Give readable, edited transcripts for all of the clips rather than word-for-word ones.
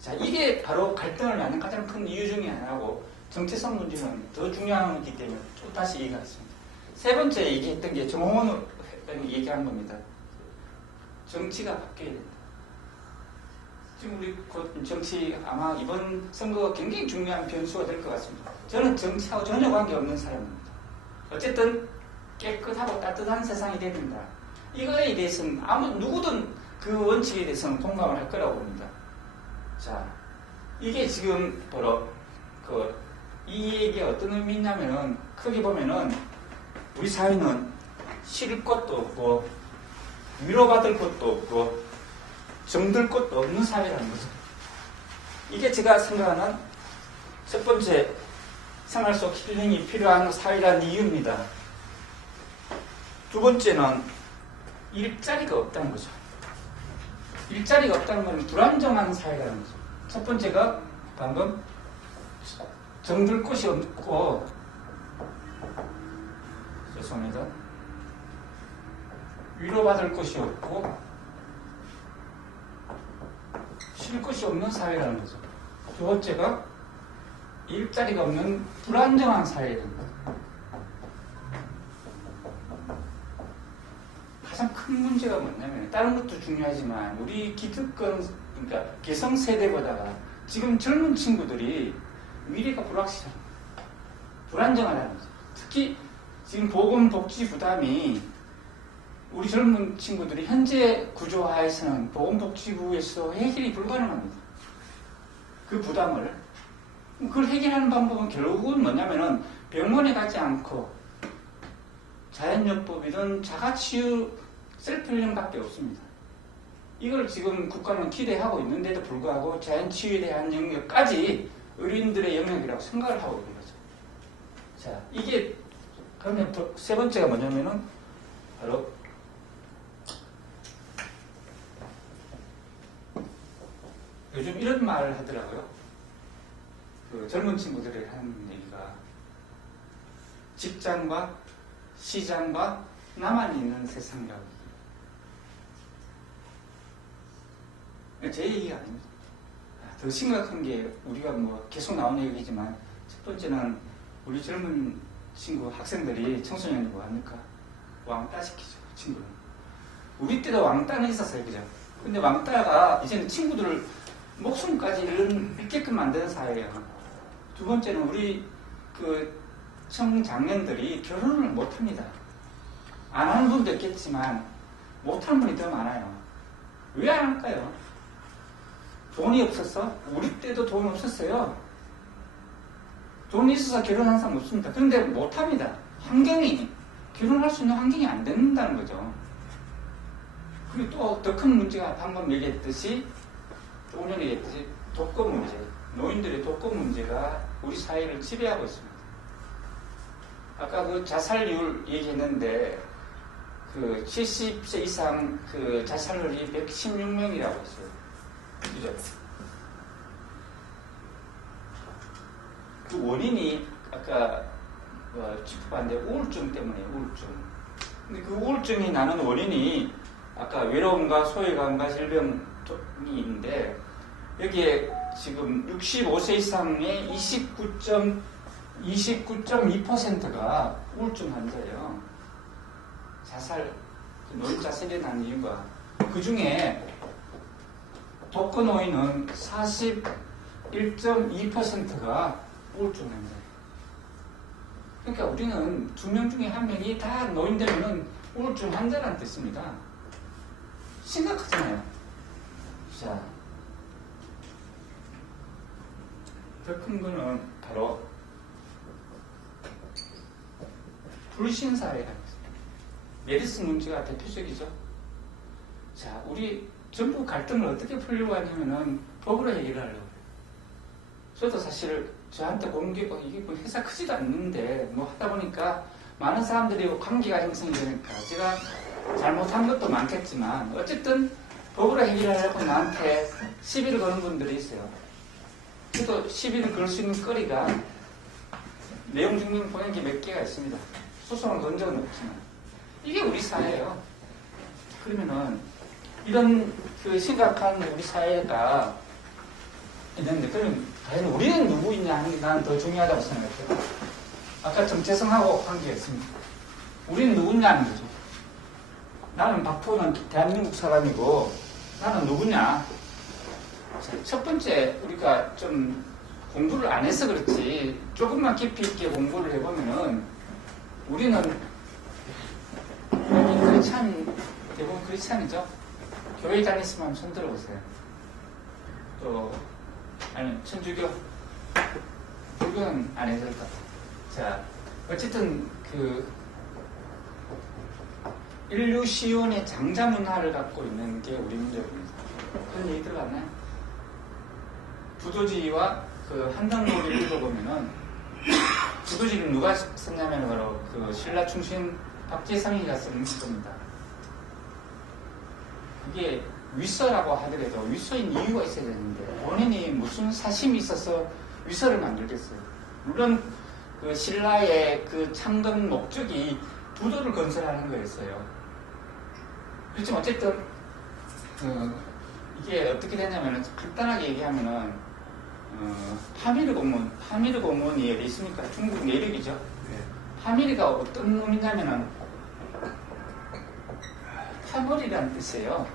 자, 이게 바로 갈등을 낳는 가장 큰 이유 중에 하나고 정체성 문제는 더 중요한 거기 때문에 또 다시 얘기하겠습니다. 세 번째 얘기했던 게 정홍원 의원이 얘기한 겁니다. 정치가 바뀌어야 된다. 지금 우리 곧 정치 아마 이번 선거가 굉장히 중요한 변수가 될 것 같습니다. 저는 정치하고 전혀 관계없는 사람입니다. 어쨌든 깨끗하고 따뜻한 세상이 돼야 된다. 이거에 대해서는 누구든 그 원칙에 대해서는 공감을 할 거라고 봅니다. 자, 이게 지금 바로 이 얘기가 어떤 의미 있냐면은 크게 보면은 우리 사회는 쉴 것도 없고 위로받을 것도 없고 정들 것도 없는 사회라는 거죠. 이게 제가 생각하는 첫 번째 생활 속 힐링이 필요한 사회라는 이유입니다. 두 번째는 일자리가 없다는 거죠. 일자리가 없다는 건 불안정한 사회라는 거죠. 첫 번째가 방금 정들 곳이 없고, 죄송합니다. 위로받을 곳이 없고 쉴 곳이 없는 사회라는 거죠. 두 번째가 일자리가 없는 불안정한 사회라는 거죠. 가장 큰 문제가 뭐냐면 다른 것도 중요하지만 우리 기득권, 그러니까 개성세대보다가 지금 젊은 친구들이 미래가 불확실한 거예요. 불안정하다는 거죠. 특히 지금 보건복지 부담이 우리 젊은 친구들이 현재 구조하에서는 보건복지부에서 해결이 불가능합니다. 그 부담을. 그걸 해결하는 방법은 결국은 뭐냐면은 병원에 가지 않고 자연요법이든 자가치유 셀프힐링밖에 없습니다. 이걸 지금 국가는 기대하고 있는데도 불구하고 자연치유에 대한 영역까지 의료인들의 영역이라고 생각을 하고 있는 거죠. 자, 이게 그러면 세 번째가 뭐냐면은 바로 요즘 이런 말을 하더라고요. 그 젊은 친구들이 하는 얘기가 직장과 시장과 나만 있는 세상이라고. 제 얘기가 아닙니다. 더 심각한 게 우리가 뭐 계속 나오는 얘기지만 첫 번째는 우리 젊은 친구 학생들이 청소년이 뭐 합니까? 왕따 시키죠. 친구를. 우리 때도 왕따는 있었어요. 그죠? 근데 왕따가 이제는 친구들을 목숨까지 잃게끔 만드는 사회예요. 두 번째는 우리 그 청장년들이 결혼을 못합니다. 안 하는 분도 있겠지만 못하는 분이 더 많아요. 왜 안 할까요? 돈이 없었어? 우리 때도 돈 없었어요. 돈이 있어서 결혼하는 사람 없습니다. 그런데 못합니다. 환경이, 결혼할 수 있는 환경이 안 된다는 거죠. 그리고 또 더 큰 문제가 방금 얘기했듯이 조금 전에 얘기했듯이 독거 문제, 노인들의 독거 문제가 우리 사회를 지배하고 있습니다. 아까 그 자살률 얘기했는데 그 70세 이상 그 자살률이 116명이라고 했어요. 그죠? 그 원인이 아까 짚어봤는데 우울증 때문에 우울증. 근데 그 우울증이 나는 원인이 아까 외로움과 소외감과 질병이 있는데 여기에 지금 65세 이상의 29.2%가 우울증 환자예요. 자살, 노인 자살이 난 이유가 그 중에 독거 노인은 41.2%가 우울증 환자예요. 그러니까 우리는 2명 중에 1명이 다 노인 되면은 우울증 환자라는 뜻입니다. 심각하잖아요. 자, 더 큰 거는 바로 불신사회라는 거죠. 메르스 문제가 대표적이죠. 자, 우리 전부 갈등을 어떻게 풀려고 하냐면은 법으로 얘기를 하려고 해요. 저도 사실 저한테 이게 뭐 회사 크지도 않는데 뭐 하다 보니까 많은 사람들이 관계가 형성이 되니까 제가 잘못한 것도 많겠지만 어쨌든 법으로 해결하려고 나한테 시비를 거는 분들이 있어요. 저도 시비를 걸 수 있는 거리가 내용 증명 보낸 게 몇 개가 있습니다. 소송을 건 적은 없지만 이게 우리 사회예요. 그러면은 이런 그 심각한 우리 사회가 있는데, 그럼 과연 우리는 누구이냐 하는 게 나는 더 중요하다고 생각해요. 아까 정체성하고 관계가 있습니다. 우리는 누구냐는 거죠. 나는 박포는 대한민국 사람이고 나는 누구냐. 첫 번째 우리가 좀 공부를 안 해서 그렇지 조금만 깊이 있게 공부를 해보면은 우리는 크리스찬 대부분 크리스찬이죠. 교회 다녔으면 손 들어보세요. 또 아니 천주교 불교는 안 해도 될 것 같아요. 자 어쨌든 그 인류 시온의 장자 문화를 갖고 있는 게 우리 민족입니다. 그런 얘기 들어봤나요? 부도지와 그 한당놀이를 읽어보면은 부도지는 누가 썼냐면 바로 그 신라 충신 박재상이가 쓴 겁니다. 그게 위서라고 하더라도 위서인 이유가 있어야 되는데 본인이 무슨 사심이 있어서 위서를 만들겠어요. 물론 그 신라의 그 참된 목적이 부도를 건설하는 거였어요. 그렇지만 어쨌든 이게 어떻게 되냐면 간단하게 얘기하면은 파미르 고문이 어디 있습니까? 중국 내륙이죠. 파미르가 어떤 놈이냐면은 파머리라는 뜻이에요.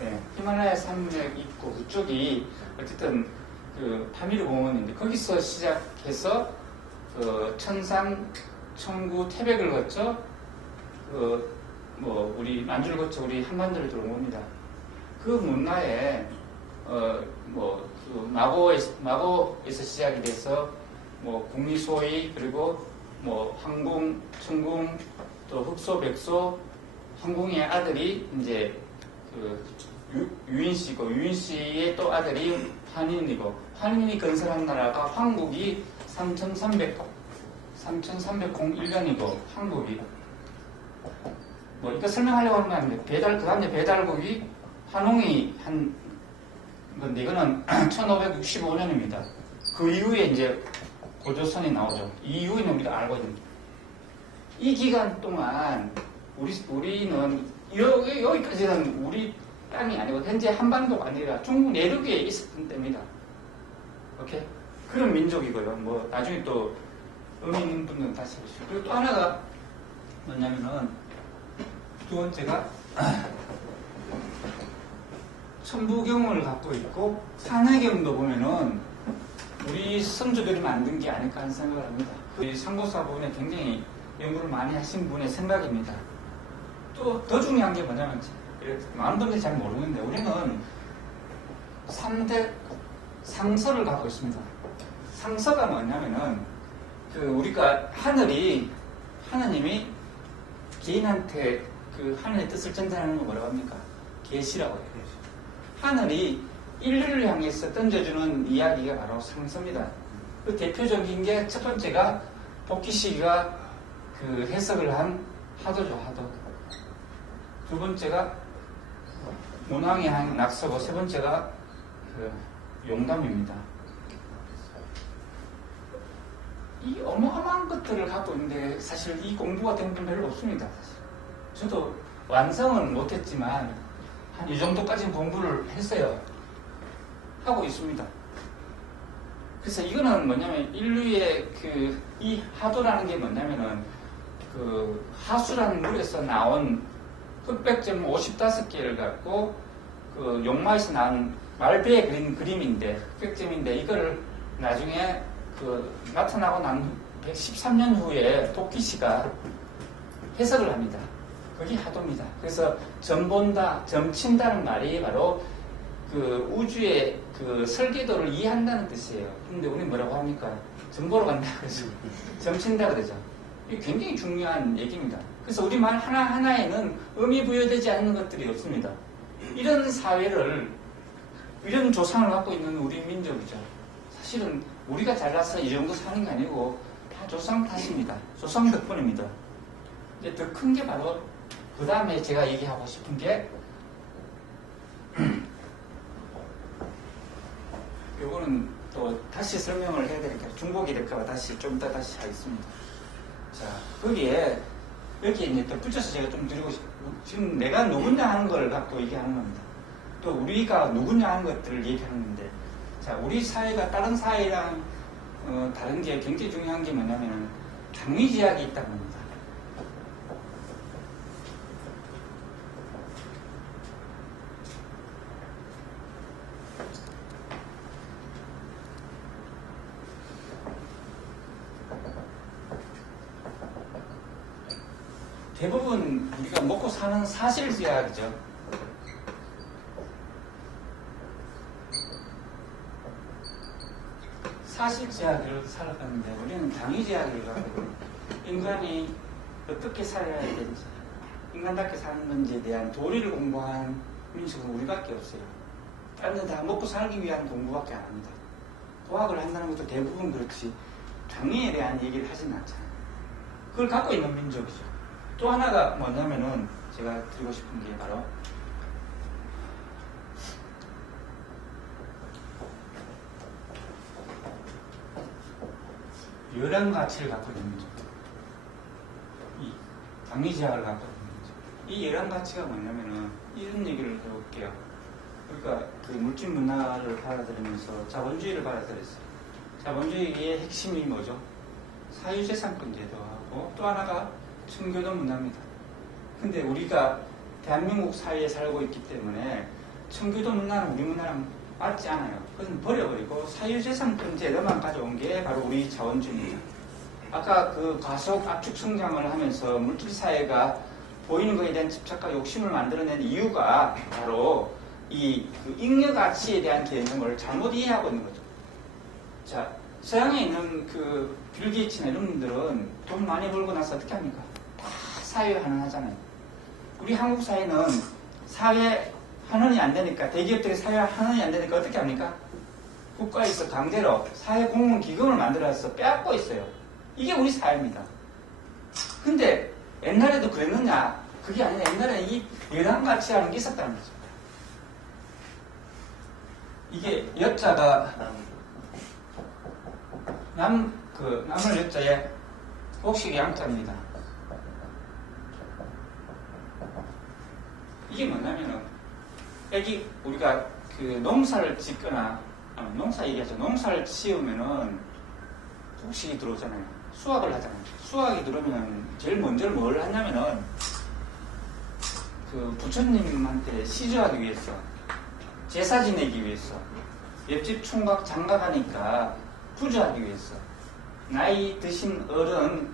네, 히말라야 산맥 있고 그쪽이 어쨌든 그 파미르 고문인데 거기서 시작해서 그 천상, 청구, 태백을 거쳐 그 뭐 우리 만주를 거쳐 우리 한반도를 들어옵니다. 그 문화에 그 마고에서 시작이 돼서 뭐 국리소위 그리고 뭐 황궁, 청궁 또 흑소, 백소, 황궁의 아들이 이제 그 유인씨고 유인씨의 또 아들이 환인이고 환인이 건설한 나라가 황국이 3301년이고 황국이 뭐 이거 설명하려고 하는 건 아닌데 그 다음에 배달국이 환웅이 한 건데 이거는 1565년입니다. 그 이후에 이제 고조선이 나오죠. 이 이후에는 우리가 알고 있는 이 기간 동안 우리는 여기까지는 우리 땅이 아니고 현재 한반도가 아니라 중국 내륙에 있었던 때입니다. 오케이? 그런 민족이고요. 뭐 나중에 또 의미 있는 분들은 다시 해보시고 그리고 또 하나가 뭐냐면은 두 번째가 천부경을 갖고 있고 산해경도 보면은 우리 선조들이 만든 게 아닐까 하는 생각을 합니다. 우리 상고사 부분에 굉장히 연구를 많이 하신 분의 생각입니다. 또 더 중요한 게 뭐냐면 많은 분들이 잘 모르는데 우리는 3대 상서를 갖고 있습니다. 상서가 뭐냐면은 그 우리가 하느님이 개인한테 그 하늘의 뜻을 전달하는 거 뭐라고 합니까? 계시라고 해요. 하늘이 인류를 향해서 던져주는 이야기가 바로 상서입니다. 그 대표적인 게 첫 번째가 복희씨가 그 해석을 한 하도죠, 하도. 두 번째가 문왕이 한 낙서고 세 번째가 그 용담입니다. 이 어마어마한 것들을 갖고 있는데 사실 이 공부가 된 분 별로 없습니다. 사실. 저도 완성은 못했지만 한 이 정도까지는 공부를 했어요. 하고 있습니다. 그래서 이거는 뭐냐면 인류의 이 하도라는 게 뭐냐면은 그 하수라는 물에서 나온 흑백점 55개를 갖고 그 용마에서 나온 말배에 그린 그림인데 흑백점인데 이거를 나중에 그 나타나고 난 113년 후에 도끼씨가 해석을 합니다. 그게 하도입니다. 그래서 점 본다, 점 친다는 말이 바로 그 우주의 그 설계도를 이해한다는 뜻이에요. 그런데 우리는 뭐라고 합니까? 점 보러 간다 그러죠. 점 친다 그러죠. 이게 굉장히 중요한 얘기입니다. 그래서 우리 말 하나하나에는 의미 부여되지 않는 것들이 없습니다. 이런 사회를, 이런 조상을 갖고 있는 우리 민족이죠. 사실은 우리가 잘나서 이 정도 사는 게 아니고 다 조상 탓입니다. 조상 덕분입니다. 이제 더 큰 게 바로 그 다음에 제가 얘기하고 싶은 게 요거는 또 다시 설명을 해야 되니까 중복이 될까봐 좀 이따 다시 하겠습니다. 자, 여기에 이제 덧붙여서 제가 좀 드리고 싶고 지금 내가 누구냐 하는 걸 갖고 얘기하는 겁니다. 또 우리가 누구냐 하는 것들을 얘기하는 건데, 자, 우리 사회가 다른 사회랑 다른 게 굉장히 중요한 게 뭐냐면은 당위제약이 있다고 합니다. 대부분 우리가 먹고 사는 사실제약이죠. 사실제약을 살아가는데 우리는 당위제약을 가지고 인간이 어떻게 살아야 되는지, 인간답게 사는 건지에 대한 도리를 공부한 민족은 우리밖에 없어요. 다른 데는 다 먹고 살기 위한 공부밖에 안 합니다. 도학을 한다는 것도 대부분 그렇지 당위에 대한 얘기를 하진 않잖아요. 그걸 갖고 있는 민족이죠. 또 하나가 뭐냐면은 제가 드리고 싶은 게 바로 열한 가치를 갖고 있는 민족. 이 당위제약을 갖고 있는 민족. 이 열한 가치가 뭐냐면은 이런 얘기를 해볼게요. 우리가 그 물질 문화를 받아들이면서 자본주의를 받아들였어요. 자본주의의 핵심이 뭐죠? 사유재산권 제도하고 또 하나가 청교도 문화입니다. 근데 우리가 대한민국 사회에 살고 있기 때문에 청교도 문화는 우리 문화랑 맞지 않아요. 그것은 버려버리고 사유재산권 제도만 가져온 게 바로 우리 자본주의입니다. 아까 그 가속 압축 성장을 하면서 물질사회가 보이는 것에 대한 집착과 욕심을 만들어낸 이유가 바로 그 잉여 가치에 대한 개념을 잘못 이해하고 있는 거죠. 자, 서양에 있는 그 빌 게이츠나 이런 분들은 돈 많이 벌고 나서 어떻게 합니까? 다 사회 환원하잖아요. 우리 한국 사회는 사회 환원이 안 되니까, 대기업들이 사회 환원이 안 되니까 어떻게 합니까? 국가에서 강제로 사회공헌기금을 만들어서 빼앗고 있어요. 이게 우리 사회입니다. 근데 옛날에도 그랬느냐? 그게 아니라 옛날에 이 열한가치라는 게 있었다는 거죠. 이게 여자가 남을 여자에 곡식 양자입니다. 이게 뭐냐면은 우리가 그 농사를 짓거나 농사 얘기하죠. 농사를 지으면은 곡식이 들어오잖아요. 수확을 하잖아요. 수확이 들어오면 제일 먼저 뭘 하냐면은 그 부처님한테 시주하기 위해서, 제사 지내기 위해서, 옆집 총각 장가가니까 부주하기 위해서, 나이 드신 어른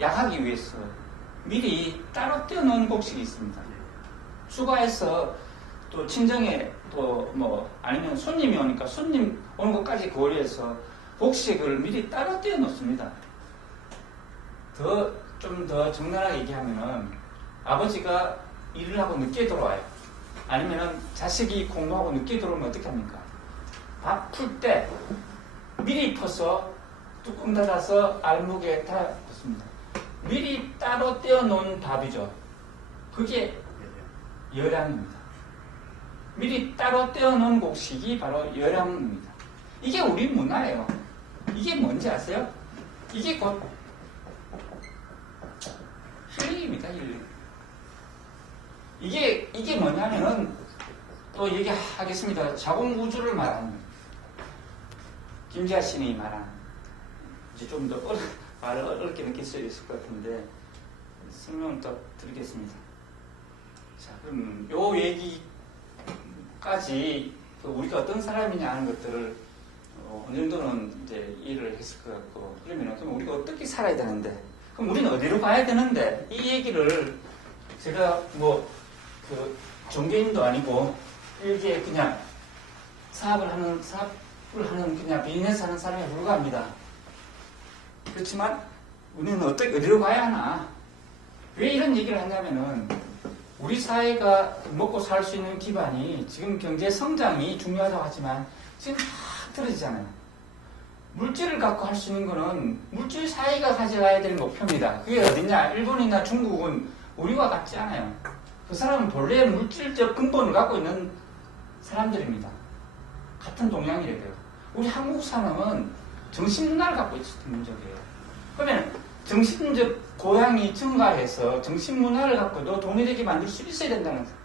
약하기 위해서 미리 따로 떼어놓은 곡식이 있습니다. 추가해서 또 친정에 또 아니면 손님이 오니까 손님 오는 것까지 고려해서 곡식을 미리 따로 떼어놓습니다. 좀 더 적나라하게 얘기하면은 아버지가 일을 하고 늦게 돌아와요. 아니면은 자식이 공부하고 늦게 들어오면 어떻게 합니까? 밥 풀 때 미리 퍼서 뚜껑 닫아서 알목에 다 넣습니다. 미리 따로 떼어놓은 밥이죠. 그게 열량입니다. 미리 따로 떼어놓은 곡식이 바로 열량입니다. 이게 우리 문화예요. 이게 뭔지 아세요? 이게 곧 힐링입니다. 힐링. 이게 뭐냐면은 또 얘기하겠습니다. 자공우주를 말하는 거예요. 김지아 신이 말한, 이제 좀 더 말을 어렵게 느낄 수 있을 것 같은데 설명을 또 드리겠습니다. 자, 그럼 요 얘기까지 우리가 어떤 사람이냐 하는 것들을 어느 정도는 이제 이해를 했을 것 같고, 그러면 우리가 어떻게 살아야 되는데, 그럼 우리는 어디로 가야 되는데, 이 얘기를 제가 종교인도 아니고 일개 그냥 사업을 하는 그냥 비즈니스 하는 사람에 불과합니다. 그렇지만 우리는 어디로 가야 하나? 왜 이런 얘기를 하냐면은 우리 사회가 먹고 살 수 있는 기반이 지금 경제 성장이 중요하다고 하지만 지금 다 틀어지잖아요. 물질을 갖고 할 수 있는 거는 물질 사회가 가져가야 될 목표입니다. 그게 어디냐? 일본이나 중국은 우리와 같지 않아요. 그 사람은 본래 물질적 근본을 갖고 있는 사람들입니다. 같은 동양이래요. 우리 한국 사람은 정신문화를 갖고 있는 민족이에요. 그러면 정신적 고향이 증가해서 정신문화를 갖고도 동일하게 만들 수 있어야 된다는 거예요.